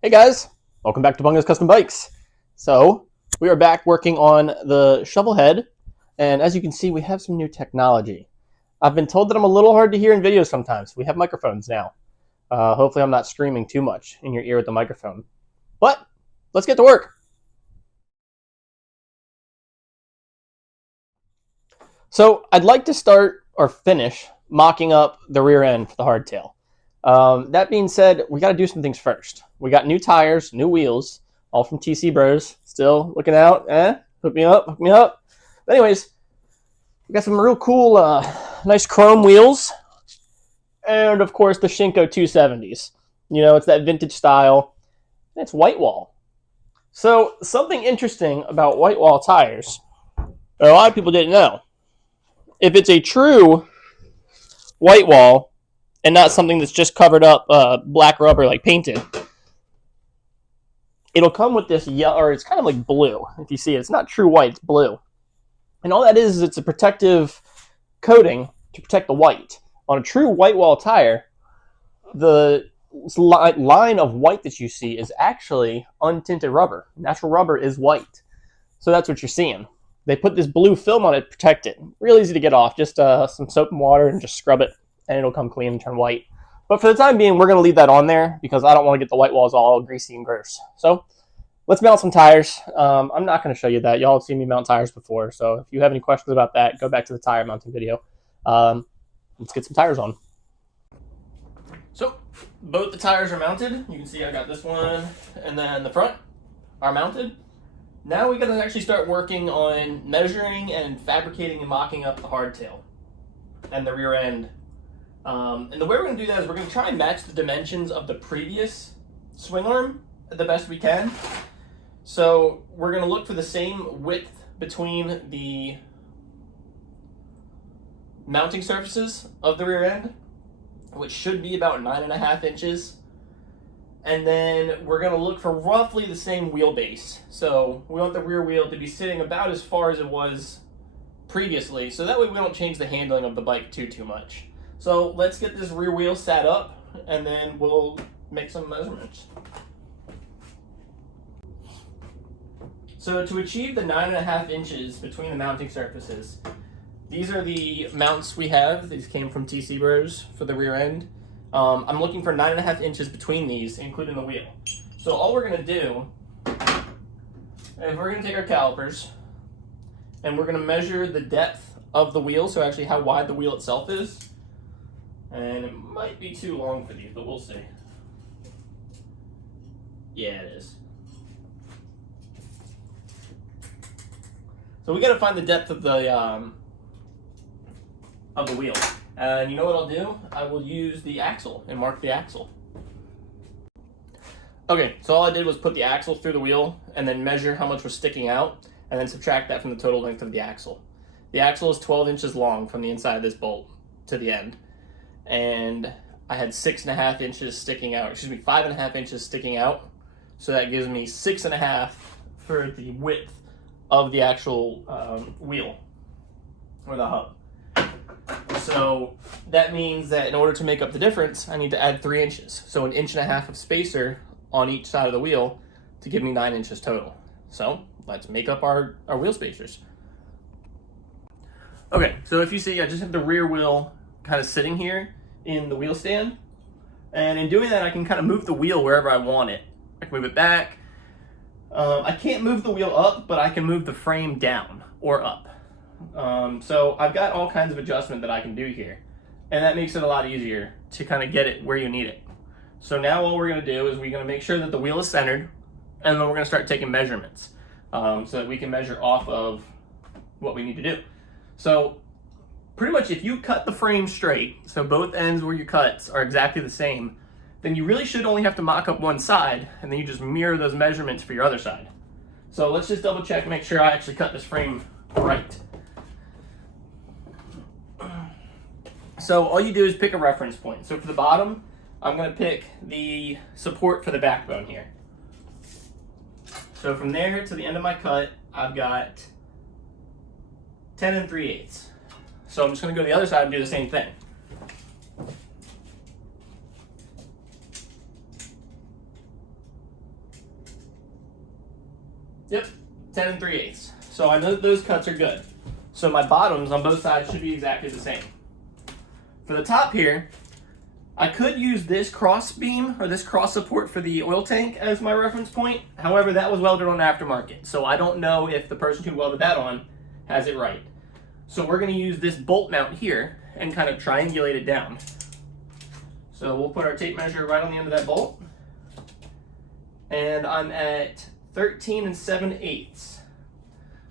Hey guys, welcome back to Bunga's Custom Bikes. So, we are back working on the Shovelhead, and as you can see, we have some new technology. I've been told that I'm a little hard to hear in videos sometimes. We have microphones now. Hopefully I'm not screaming too much in your ear with the microphone. But, let's get to work. So, I'd like to start, or finish, mocking up the rear end for the hardtail. That being said, we got to do some things first. We got new tires, new wheels, all from TC Bros. Still looking out. Hook me up, hook me up. But anyways, we got some real cool, nice chrome wheels. And of course, the Shinko 270s. You know, it's that vintage style. And it's white wall. So, something interesting about white wall tires, that a lot of people didn't know. If it's a true white wall, and not something that's just covered up black rubber like painted, it'll come with this yellow, or it's kind of like blue. If you see it, it's not true white, it's blue. And all that is it's a protective coating to protect the white. On a true white wall tire, the line of white that you see is actually untinted rubber. Natural rubber is white. So that's what you're seeing. They put this blue film on it to protect it. Real easy to get off. Just some soap and water and just scrub it, and it'll come clean and turn white. But for the time being, we're going to leave that on there because I don't want to get the white walls all greasy and gross. So let's mount some tires. I'm not going to show you that. Y'all have seen me mount tires before. So if you have any questions about that, go back to the tire mounting video. Let's get some tires on. So both the tires are mounted. You can see I got this one and then the front are mounted. Now we got to actually start working on measuring and fabricating and mocking up the hardtail and the rear end. And the way we're going to do that is we're going to try and match the dimensions of the previous swing arm the best we can. So we're going to look for the same width between the mounting surfaces of the rear end, which should be about 9.5 inches. And then we're going to look for roughly the same wheelbase. So we want the rear wheel to be sitting about as far as it was previously, so that way we don't change the handling of the bike too much. So let's get this rear wheel set up, and then we'll make some measurements. So to achieve the 9.5 inches between the mounting surfaces, these are the mounts we have. These came from TC Bros for the rear end. I'm looking for 9.5 inches between these, including the wheel. So all we're going to do is we're going to take our calipers, and we're going to measure the depth of the wheel, so actually how wide the wheel itself is. And it might be too long for these, but we'll see. Yeah, it is. So we got to find the depth of the wheel. And you know what I'll do? I will use the axle and mark the axle. Okay, so all I did was put the axle through the wheel and then measure how much was sticking out, and then subtract that from the total length of the axle. The axle is 12 inches long from the inside of this bolt to the end. And I had 6.5 inches sticking out, 5.5 inches sticking out. So that gives me 6.5 for the width of the actual wheel, or the hub. So that means that in order to make up the difference, I need to add 3 inches. So 1.5 inches of spacer on each side of the wheel to give me 9 inches total. So let's make up our wheel spacers. Okay, so if you see, I just have the rear wheel kind of sitting here in the wheel stand. And in doing that, I can kind of move the wheel wherever I want it. I can move it back. I can't move the wheel up, but I can move the frame down or up. So I've got all kinds of adjustment that I can do here. And that makes it a lot easier to kind of get it where you need it. So now what we're going to do is we're going to make sure that the wheel is centered, and then we're going to start taking measurements so that we can measure off of what we need to do. So pretty much if you cut the frame straight, so both ends where your cuts are exactly the same, then you really should only have to mock up one side, and then you just mirror those measurements for your other side. So let's just double check, make sure I actually cut this frame right. So all you do is pick a reference point. So for the bottom, I'm going to pick the support for the backbone here. So from there to the end of my cut, I've got 10 3/8. So I'm just going to go to the other side and do the same thing. Yep, 10 and 3/8. So I know that those cuts are good. So my bottoms on both sides should be exactly the same. For the top here, I could use this cross beam or this cross support for the oil tank as my reference point. However, that was welded on aftermarket, so I don't know if the person who welded that on has it right. So we're going to use this bolt mount here and kind of triangulate it down. So we'll put our tape measure right on the end of that bolt. And I'm at 13 and 7/8.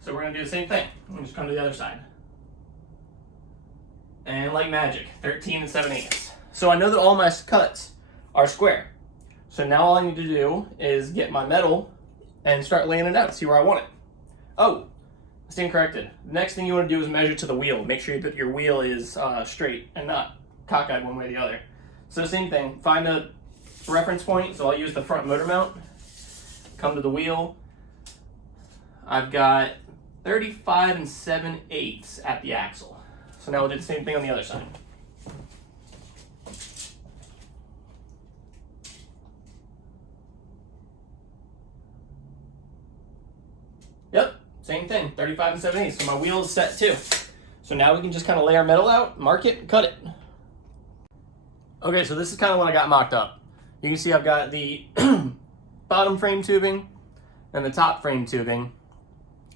So we're going to do the same thing. We'll just come to the other side. And like magic, 13 and 7/8. So I know that all my cuts are square. So now all I need to do is get my metal and start laying it out, see where I want it. Oh, I stand corrected. The next thing you want to do is measure to the wheel. Make sure that your wheel is straight and not cockeyed one way or the other. So same thing, find a reference point. So I'll use the front motor mount. Come to the wheel. I've got 35 and 7/8 at the axle. So now we'll do the same thing on the other side. Yep, same thing, 35 and 7/8. So my wheel is set too. So now we can just kind of lay our metal out, mark it, and cut it. Okay, so this is kind of what I got mocked up. You can see I've got the bottom frame tubing and the top frame tubing,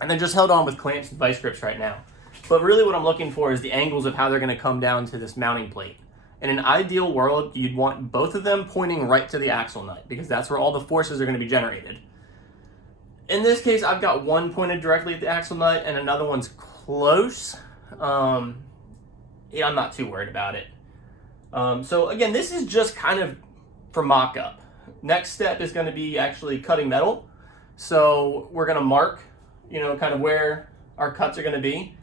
and they're just held on with clamps and vice grips right now. But really what I'm looking for is the angles of how they're going to come down to this mounting plate. In an ideal world, you'd want both of them pointing right to the axle nut because that's where all the forces are going to be generated. In this case, I've got one pointed directly at the axle nut and another one's close. Yeah, I'm not too worried about it. So again, this is just kind of for mock-up. Next step is going to be actually cutting metal. So we're going to mark, kind of where our cuts are going to be,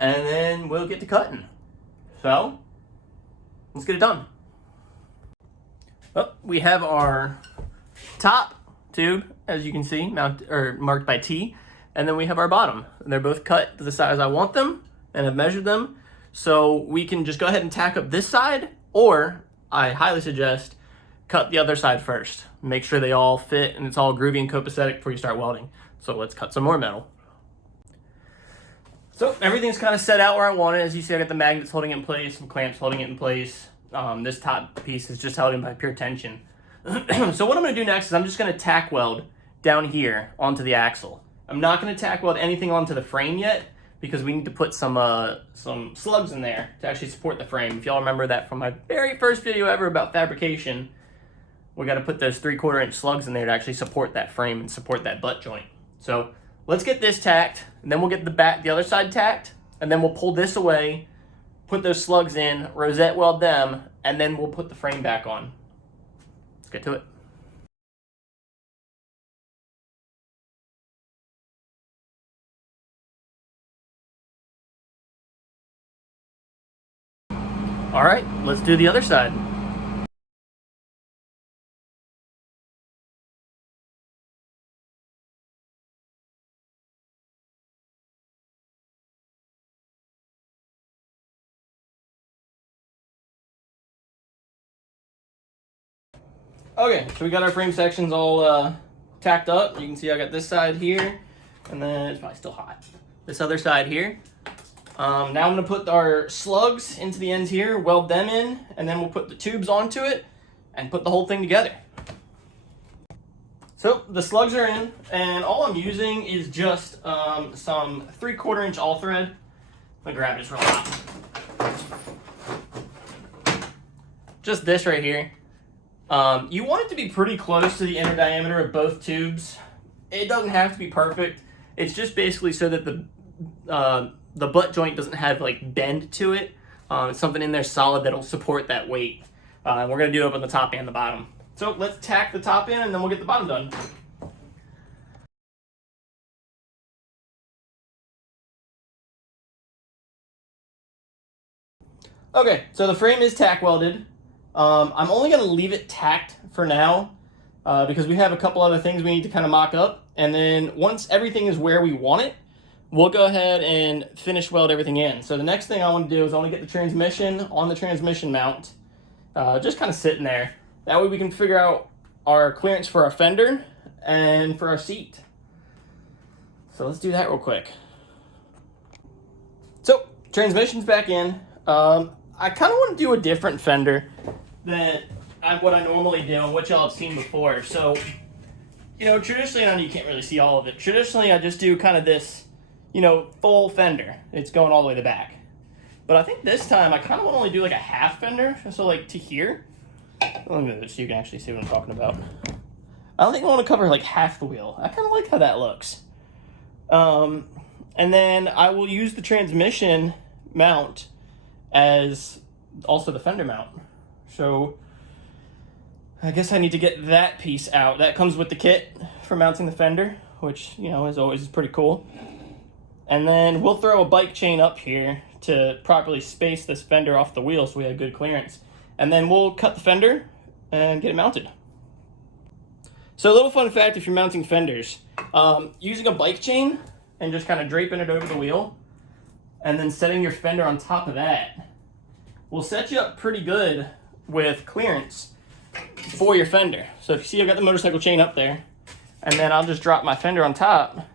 and then we'll get to cutting. So let's get it done. Well, we have our top tube, as you can see, marked by T, and then we have our bottom. And they're both cut to the size I want them, and I've measured them. So we can just go ahead and tack up this side, or I highly suggest cut the other side first. Make sure they all fit and it's all groovy and copacetic before you start welding. So let's cut some more metal. So everything's kind of set out where I want it. As you see, I got the magnets holding it in place, some clamps holding it in place. This top piece is just held in by pure tension. So what I'm going to do next is I'm just going to tack weld down here onto the axle. I'm not going to tack weld anything onto the frame yet, because we need to put some slugs in there to actually support the frame. If y'all remember that from my very first video ever about fabrication, we got to put those 3/4 inch slugs in there to actually support that frame and support that butt joint. So let's get this tacked, and then we'll get the other side tacked, and then we'll pull this away, put those slugs in, rosette weld them, and then we'll put the frame back on. Let's get to it. All right, let's do the other side. Okay, so we got our frame sections all tacked up. You can see I got this side here, and then it's probably still hot. This other side here. Now I'm going to put our slugs into the ends here, weld them in, and then we'll put the tubes onto it and put the whole thing together. So the slugs are in, and all I'm using is just some 3/4 inch all thread. Let me grab this real hot. Just this right here. You want it to be pretty close to the inner diameter of both tubes. It doesn't have to be perfect. It's just basically so that the butt joint doesn't have like bend to it. It's something in there solid that'll support that weight. We're going to do it up on the top and the bottom. So let's tack the top in and then we'll get the bottom done. Okay, so the frame is tack welded. I'm only going to leave it tacked for now because we have a couple other things we need to kind of mock up. And then once everything is where we want it, we'll go ahead and finish weld everything in. So the next thing I want to do is I want to get the transmission on the transmission mount, just kind of sitting there. That way we can figure out our clearance for our fender and for our seat. So let's do that real quick. So transmission's back in. I kind of want to do a different fender than what I normally do and what y'all have seen before. So, you know, traditionally, I know you can't really see all of it. Traditionally, I just do kind of this, you know, full fender. It's going all the way to the back. But I think this time I kind of want to only do like a half fender. So like to here. Let me move it so you can actually see what I'm talking about. I don't think I want to cover like half the wheel. I kind of like how that looks. And then I will use the transmission mount as also the fender mount. So I guess I need to get that piece out. That comes with the kit for mounting the fender, which, you know, as always is pretty cool. And then we'll throw a bike chain up here to properly space this fender off the wheel so we have good clearance. And then we'll cut the fender and get it mounted. So a little fun fact if you're mounting fenders, using a bike chain and just kind of draping it over the wheel and then setting your fender on top of that will set you up pretty good with clearance for your fender. So if you see I've got the motorcycle chain up there, and then I'll just drop my fender on top,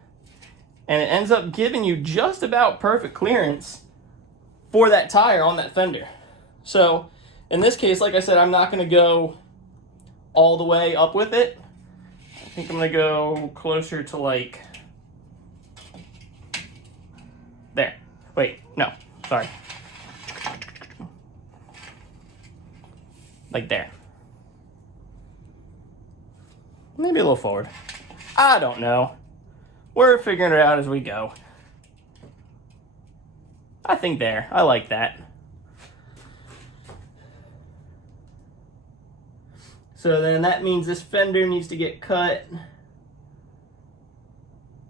and it ends up giving you just about perfect clearance for that tire on that fender. So in this case, like I said, I'm not going to go all the way up with it. I think I'm going to go closer to like there. Wait, no, sorry. Like there. Maybe a little forward. I don't know. We're figuring it out as we go. I think there. I like that. So then that means this fender needs to get cut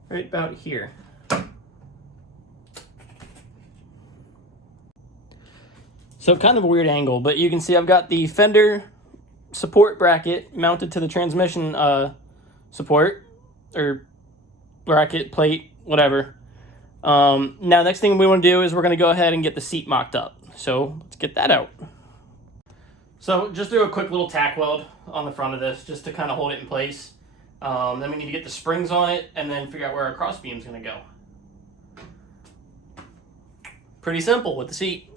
right about here. So kind of a weird angle, but you can see I've got the fender support bracket mounted to the transmission support, or bracket, plate, whatever. Now next thing we want to do is we're going to go ahead and get the seat mocked up. So let's get that out. So just do a quick little tack weld on the front of this just to kind of hold it in place. Then we need to get the springs on it and then figure out where our cross beam is going to go. Pretty simple with the seat.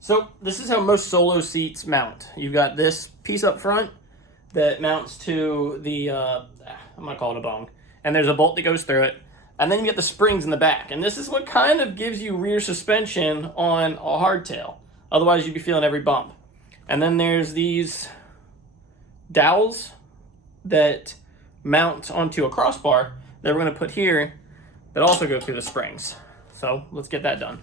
So this is how most solo seats mount. You've got this piece up front that mounts to the, I'm going to call it a bung. And there's a bolt that goes through it. And then you get the springs in the back. And this is what kind of gives you rear suspension on a hardtail. Otherwise you'd be feeling every bump. And then there's these dowels that mount onto a crossbar that we're going to put here that also go through the springs. So let's get that done.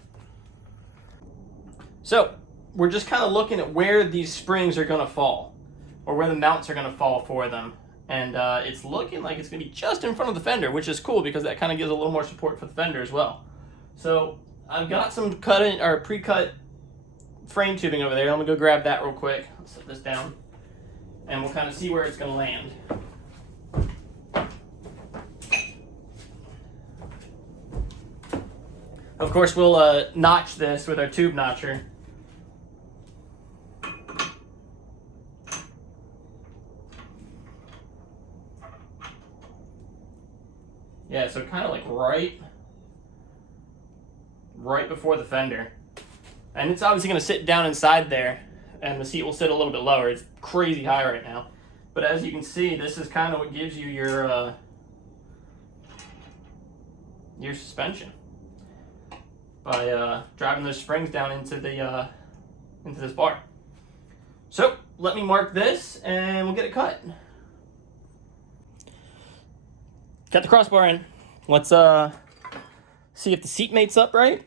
So we're just kind of looking at where these springs are going to fall, or where the mounts are going to fall for them. And it's looking like it's going to be just in front of the fender, which is cool because that kind of gives a little more support for the fender as well. So I've got some pre-cut frame tubing over there. I'm going to go grab that real quick. I'll set this down, and we'll kind of see where it's going to land. Of course, we'll notch this with our tube notcher. Yeah, so kind of like right before the fender. And it's obviously going to sit down inside there, and the seat will sit a little bit lower. It's crazy high right now. But as you can see, this is kind of what gives you your suspension. By driving those springs down into the into this bar. So let me mark this and we'll get it cut. Got the crossbar in. Let's see if the seat mates up right.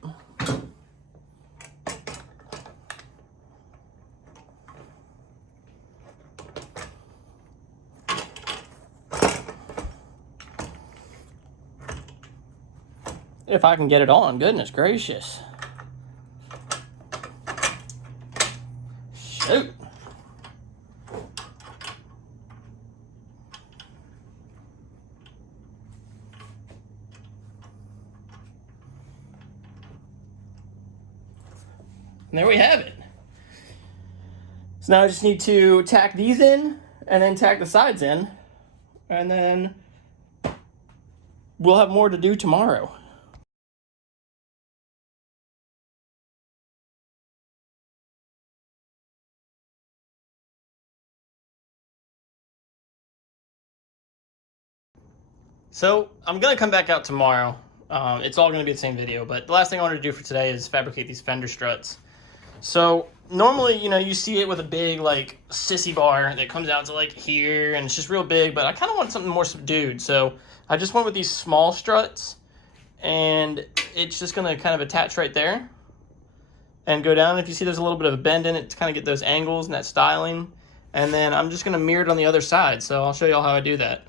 If I can get it on, goodness gracious. Shoot. And there we have it. So now I just need to tack these in and then tack the sides in, and then we'll have more to do tomorrow. So I'm gonna come back out tomorrow. It's all gonna be the same video, but the last thing I wanted to do for today is fabricate these Fender struts. So normally, you know, you see it with a big like sissy bar that comes out to like here, and it's just real big, but I kind of want something more subdued. So I just went with these small struts, and it's just gonna kind of attach right there and go down. If you see there's a little bit of a bend in it to kind of get those angles and that styling. And then I'm just gonna mirror it on the other side. So I'll show you all how I do that.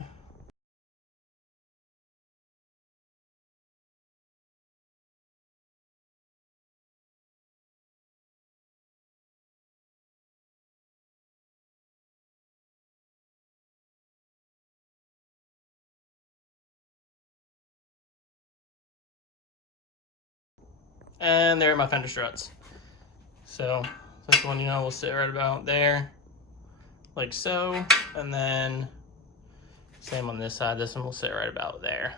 And there are my Fender struts. So this one, you know, will sit right about there, like so. And then same on this side. This one will sit right about there.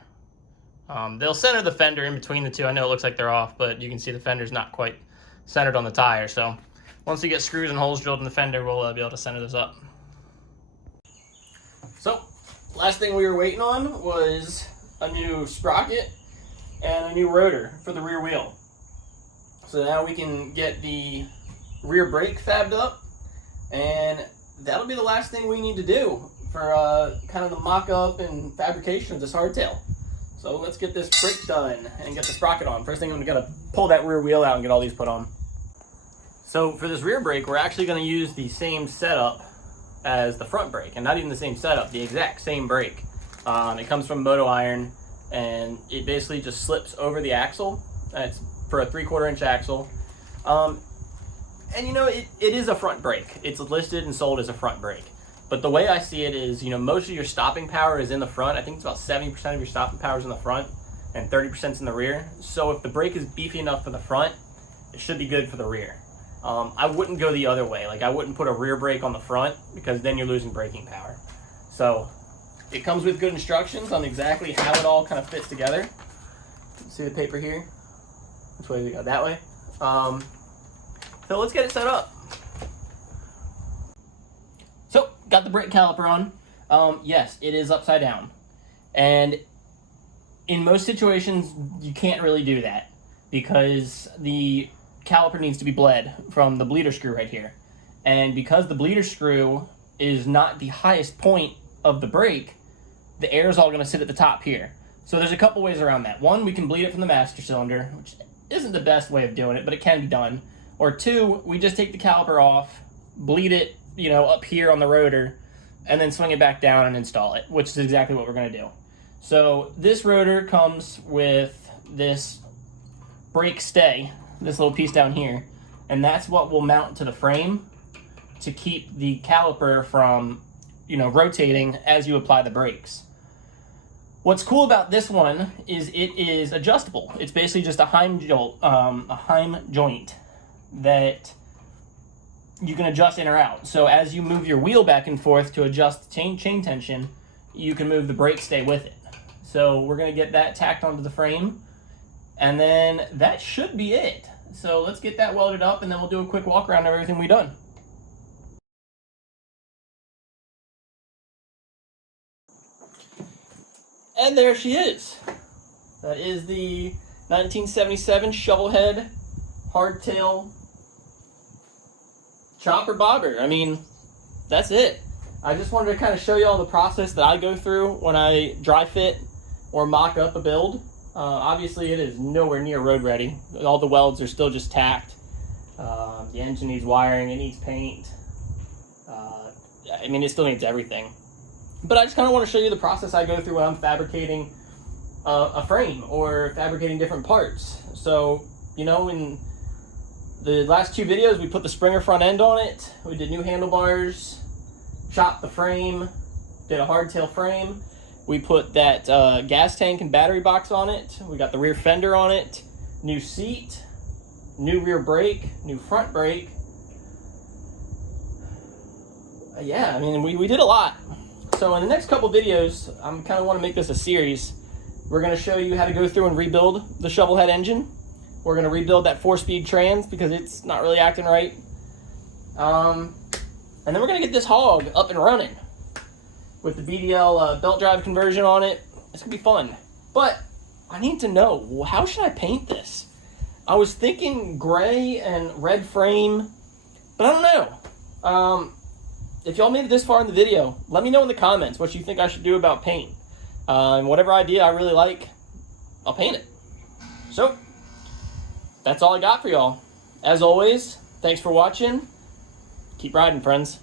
They'll center the fender in between the two. I know it looks like they're off, but you can see the fender's not quite centered on the tire. So once we get screws and holes drilled in the fender, we'll be able to center those up. So last thing we were waiting on was a new sprocket and a new rotor for the rear wheel. So now we can get the rear brake fabbed up, and that'll be the last thing we need to do for kind of the mock-up and fabrication of this hardtail. So let's get this brake done and get the sprocket on. First thing, I'm gonna pull that rear wheel out and get all these put on. So for this rear brake, we're actually gonna use the same setup as the front brake, and not even the same setup, the exact same brake. It comes from Moto Iron, and it basically just slips over the axle. It's for a 3/4 inch axle. And you know, it is a front brake. It's listed and sold as a front brake. But the way I see it is, you know, most of your stopping power is in the front. I think it's about 70% of your stopping power is in the front and 30% is in the rear. So if the brake is beefy enough for the front, it should be good for the rear. I wouldn't go the other way. Like, I wouldn't put a rear brake on the front, because then you're losing braking power. So it comes with good instructions on exactly how it all kind of fits together. See the paper here? Which way we go? That way. So let's get it set up. So, got the brake caliper on. Yes, it is upside down. And in most situations, you can't really do that, because the caliper needs to be bled from the bleeder screw right here. And because the bleeder screw is not the highest point of the brake, the air is all going to sit at the top here. So there's a couple ways around that. One, we can bleed it from the master cylinder, which isn't the best way of doing it, but it can be done. Or two, we just take the caliper off, bleed it, you know, up here on the rotor, and then swing it back down and install it, which is exactly what we're going to do. So this rotor comes with this brake stay, this little piece down here, and that's what will mount to the frame to keep the caliper from, you know, rotating as you apply the brakes. What's cool about this one is it is adjustable. It's basically just a Heim joint that you can adjust in or out. So as you move your wheel back and forth to adjust the chain tension, you can move the brake stay with it. So we're gonna get that tacked onto the frame, and then that should be it. So let's get that welded up, and then we'll do a quick walk around of everything we've done. And there she is. That is the 1977 Shovelhead hardtail chopper bobber. I mean, that's it. I just wanted to kind of show you all the process that I go through when I dry fit or mock up a build. Obviously, it is nowhere near road ready. All the welds are still just tacked. The engine needs wiring, it needs paint. I mean, it still needs everything. But I just kind of want to show you the process I go through when I'm fabricating a frame or fabricating different parts. So, you know, in the last two videos, we put the Springer front end on it. We did new handlebars, chopped the frame, did a hardtail frame. We put that gas tank and battery box on it. We got the rear fender on it, new seat, new rear brake, new front brake. Yeah, I mean, we did a lot. So in the next couple videos, I'm kind of want to make this a series, We're going to show you how to go through and rebuild the Shovelhead engine. We're going to rebuild that 4-speed trans because it's not really acting right. And then we're going to get this hog up and running with the BDL belt drive conversion on it. It's going to be fun. But I need to know, how should I paint this? I was thinking gray and red frame, but I don't know. If y'all made it this far in the video, let me know in the comments what you think I should do about paint. And whatever idea I really like, I'll paint it. So, that's all I got for y'all. As always, thanks for watching. Keep riding, friends.